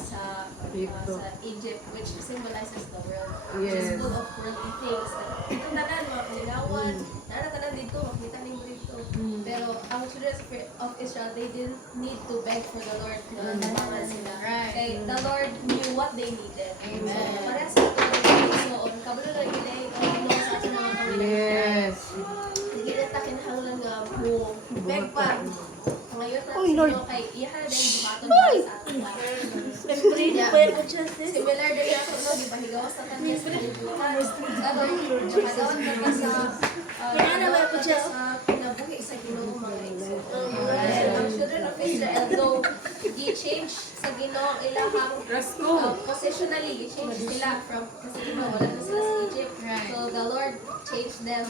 sa Egypt, which symbolizes the world. Which Yes. is full of worldly things. Like, itong tanan, mga kalinawan, tanan dito, makita ninyo dito. Pero ang children of Israel, they didn't need to beg for the Lord na tabangan sila. Right. Kay the Lord knew what they needed. Amen. So, parehas sa ito, so, kabalo lang ginay, no, sa ating mga panginoon. Yes. Hindi na ta kinahanglan nga mo beg pa. Ngayon na Oy, Lord. kay iyahan na yung buhaton para sa ating lahat. Similar din ako, no, di ba, higawas na kanya sa kalibutan. Ano, nakadawat na ka sa kinabuhi sa Ginoo mga igsoon. And ang children of Israel, though, i-change sa Ginoo ang ilahang positionally, i-change sila from, kasi di ba, wala na sila sa Egypt. So, the Lord changed them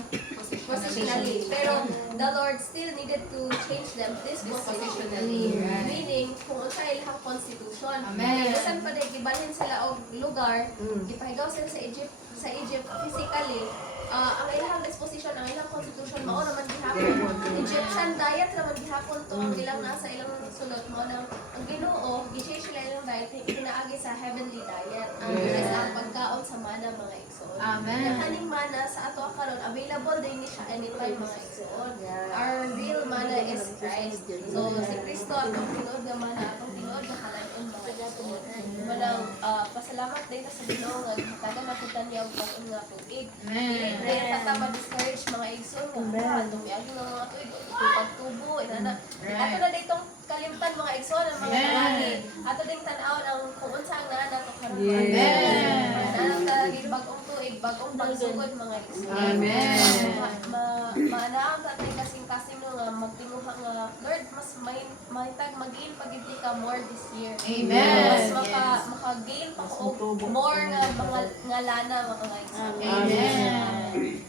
positionally. Pero, the Lord still needed to change them dispositionally. Meaning, kung sa ilahang constitution, Amen. saan pa din, gibalhin sila og lugar, ipahigaw sila sa Egypt physically, ang ilang disposition, ang ilang constitution, mao naman gihapon. Egyptian diet naman gihapon to, ang ilang nasa ilang sulot, mao nang ang Ginoo, i-change sila ilang diet, pinaagi sa heavenly diet. Ang ang pagkaon sa mana mga igsoon. Amen. Ang kaning mana sa ato karon available din ni siya anytime mga igsoon. Our real mana is Christ. So si Kristo atong tinuod nga mana, atong tinuod nga kalayon mga igsoon. Manang pasalamat din ta sa Ginoo nga gitagan natin niya og pag nga tubig. Amen. Dili ta ma-discourage mga igsoon nga atong miagi nga mga tuig pagtubo inana. Ato na ditong kalimtan mga igsoon ang mga lagi. Ato ding tan-aw ang kung unsa nga nato karon. Amen. Nanang talagi bagong tuig, bagong pagsugod mga igsoon. Amen. Maanaam tatay kasing-kasing no nga magtinguha nga Lord mas mahitag mag-gain pagiti ka more this year. Amen. Mas maka-gain pa ko og more nga mga nga lana mga igsoon. Amen.